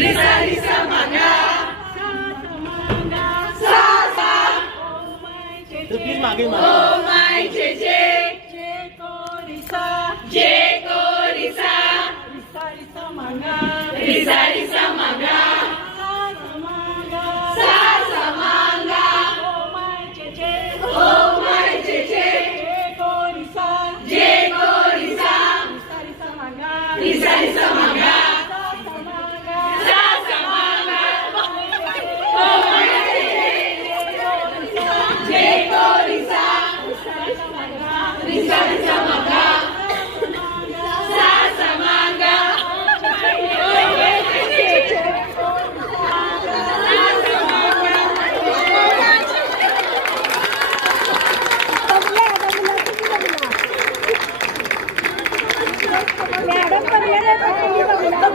रिसा रिसा मागा प्लीज मागे oh my जे जे को रिसा जे को रिसा रिसा रिसा मागा रिसा रिसा मागा सा सा मागा ओ माय जे ओ माय जे जे को रिसा जे को रिसा रिसा रिसा मागा रिसा रिसा मागा सा सा मागा ओ माय जे जे जे को रिसा रिसा रिसा मागा सा सा मागा मॅडम